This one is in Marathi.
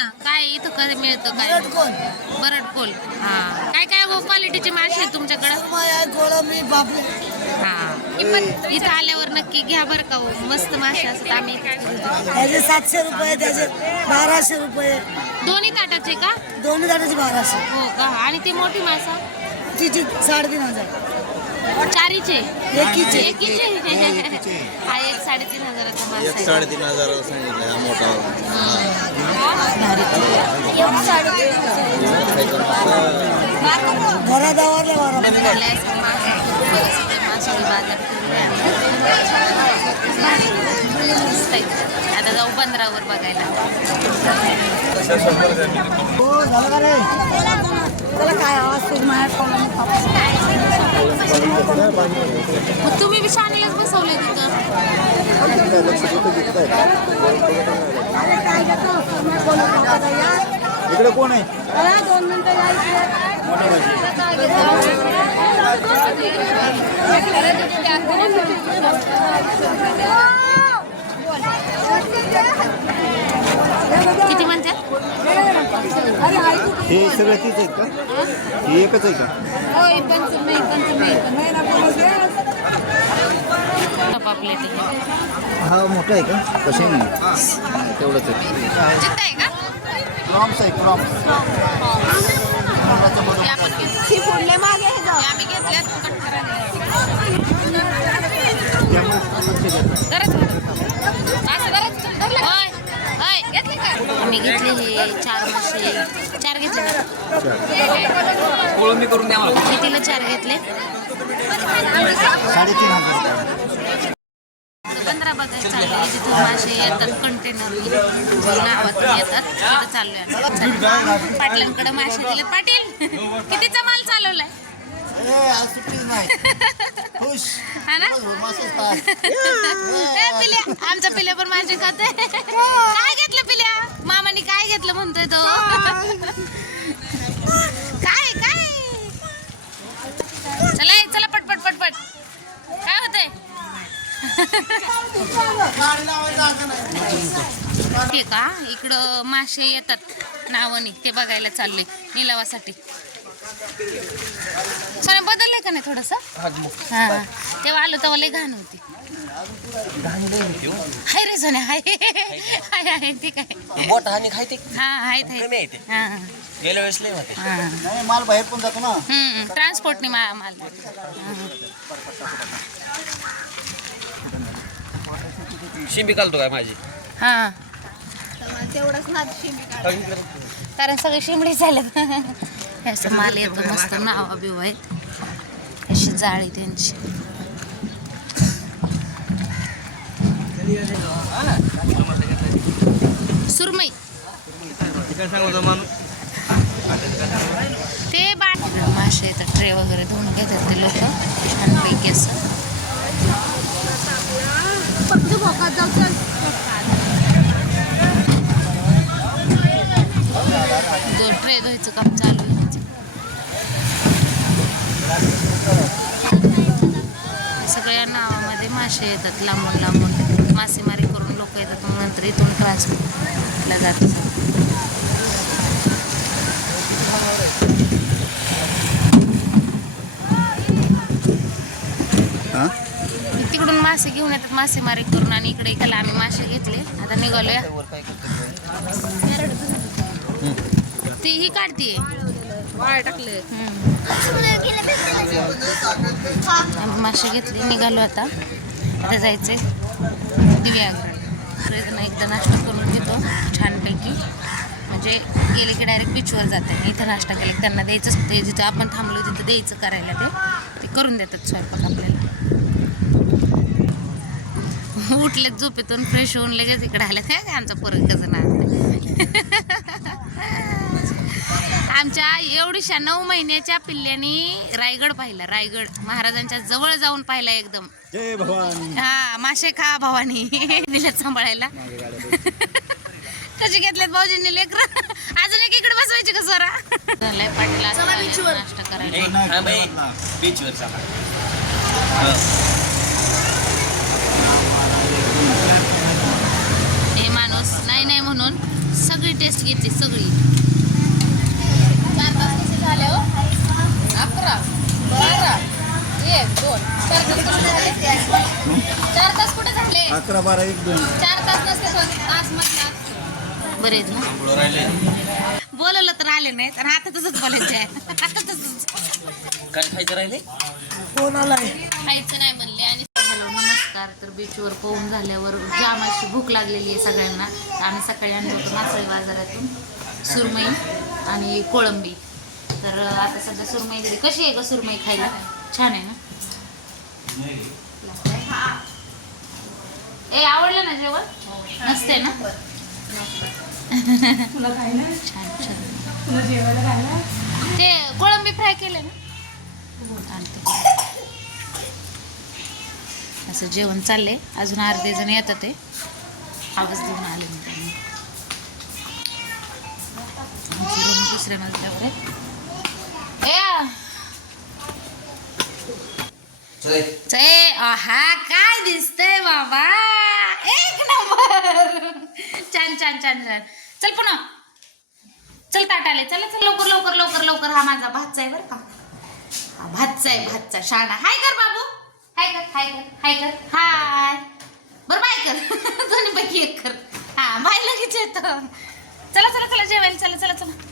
ना काय इथं काय मिळतं काय बरडकोल हा काय काय क्वालिटीचे मासे आहेत तुमच्याकडे हा इथं आल्यावर नक्की घ्या बरं का हो मस्त मासे असतात आम्ही त्याचे 700 रुपये त्याचे 1200 रुपये दोन्ही ताटाचे का दोन्ही ताटाचे 1200 हो का आणि ती मोठी मासा तिची 3500 चारीचे एकीचे एकीचे हा एक 3500चा मासा आहे 3500 सांगितलं हा मोठा घरात आवरले झालाय सगळे मासोळी बाजार फिरले मस्त आहे. आता जाऊ बंदरावर बघायला काय आवाज मग तुम्ही बी शाळेलाच बसवले तिथं इकडे कोण आहे 2 मिनिटं किती म्हणतात हे सगळं तीच आहेत का ही एकच आहे का पापलेट हा मोठा आहे का कसे तेवढंच आहे जिद्द आहे का प्रॉम्स आहे प्रॉम्स आम्ही घेतल्यात कट करायला आम्ही घेतले हे 4 मासे 4 घेतले ना करून द्या मला कितीला 4 घेतले 3500 15 बघायला चाललंय जिथून मासे येतात कंटेनर नावातून येतात तिथं चाललोय पाटलांकडे मासे दिले पाटील कितीचा माल चालवलाय हा ना पिल्या आमचा पिल्या पण मासे खाते काय घेतलं पिल्या मामाने काय घेतलं म्हणतोय तो काय काय चला चला पटपट पटपट काय होतंय ते का इकडं मासे येतात नावाने ते बघायला चालले निलावासाठी सोने बदललंय का नाही थोडस हा तेव्हा आलो तेव्हा लय घाण होती हाय रे सोने हाय हाय हाय ठीक आहे बोट हानी खायते हा हाय कमी आहे ते हा गेल्या वेळेस लय होते नाही माल बाहेर पण जातो ना ट्रान्सपोर्टने माल शिंबी कालतो काय माझी हा कारण सगळे शिमडी झालेत असं माल येतो मस्त नावा बिव आहेत अशी जाळी त्यांची सुरमई ते मासे येतात ट्रे वगैरे धुवून घेतात ते लोक छानपैकी असं ट्रे धुवायचं काम चालू आहे सगळ्या नावामध्ये मासे येतात लांबून लांबून मासेमारी करून लोक येतात मग नंतर इथून ट्रान्सपोर्टला जातात तिकडून मासे घेऊन येतात मासेमारी करून आणि इकडे एकाला आम्ही मासे घेतले आता निघालोया ती ही काढतीये टाकले मासे घेतले निघालो आता जायचे दिव्यागड एकदा नाश्ता करून घेतो छानपैकी म्हणजे गेले की डायरेक्ट बीचवर जाते इथं नाश्ता केला की त्यांना द्यायचं ते जिथं आपण थांबलो तिथं द्यायचं करायला ते करून देतात स्वयंपाक आपल्याला उठलेत झोपेतून फ्रेश होऊन लगेच इकडे आले काय आमचा पोरग कसं नाचते आमच्या एवढीशा 9 महिन्याच्या पिल्ल्यानी रायगड पाहिला रायगड महाराजांच्या जवळ जाऊन पाहिला एकदम जय भवानी हा मासे खा भवानी दिल्यात सांभाळायला कशी घेतल्यात भाऊजींनी लेकर अजून एक इकडे बसवायची का स्वरा झालंय पाटीला नाश्ता करायला बीचवर चला हे माणूस नाही नाही म्हणून सगळी टेस्ट घेतली सगळी. 4 तास कसे झाले हो? 11, 12, 1, 2, 4 तास कुठे झाले? 4 तास कुठे झाले? 11, 12, 1, 2. 4 तास नसते तास म्हटलं. बरे आहेत ना? पुढं राहिले बोलवलं तर आले नाही तर आता तसंच बोलायचं आहे. आता तसंच काय खायचं राहिले? कोणाला खायचं नाही म्हणले. आणि हॅलो नमस्कार. तर बीचवर पोहून झाल्यावर जाम अशी भूक लागलेली आहे सगळ्यांना. आम्ही सकाळी आणलो होतो मासळी बाजारातून सुरमई आणि कोळंबी. तर आता सध्या सुरमई घरी. कशी आहे ग सुरमई खायला? छान आहे ना? ए आवडलं ना जेवण? नसते ना? छान छान. ते कोळंबी फ्राय केले ना? असं जेवण चाललंय. अजून अर्धे जण येतात ते आवाज देऊन आले मी त्यांनी. दुसऱ्या मजल्यावर आहे. हा काय दिसतंय बाबा, एक नंबर. छान छान छान छान. चल पुन्हा चल ताट आले. चला चल लवकर लवकर लवकर लवकर. हा माझा भातचा आहे बरं का. हा भातचा आहे, भातचा शाळा. हाय कर बाबू, हाय कर हाय कर हाय कर. हाय बरं बाय कर. दोन्ही पैकी एक कर. हा बाय लगेच येतं. चला चला चला जेवायला. चला चला चला.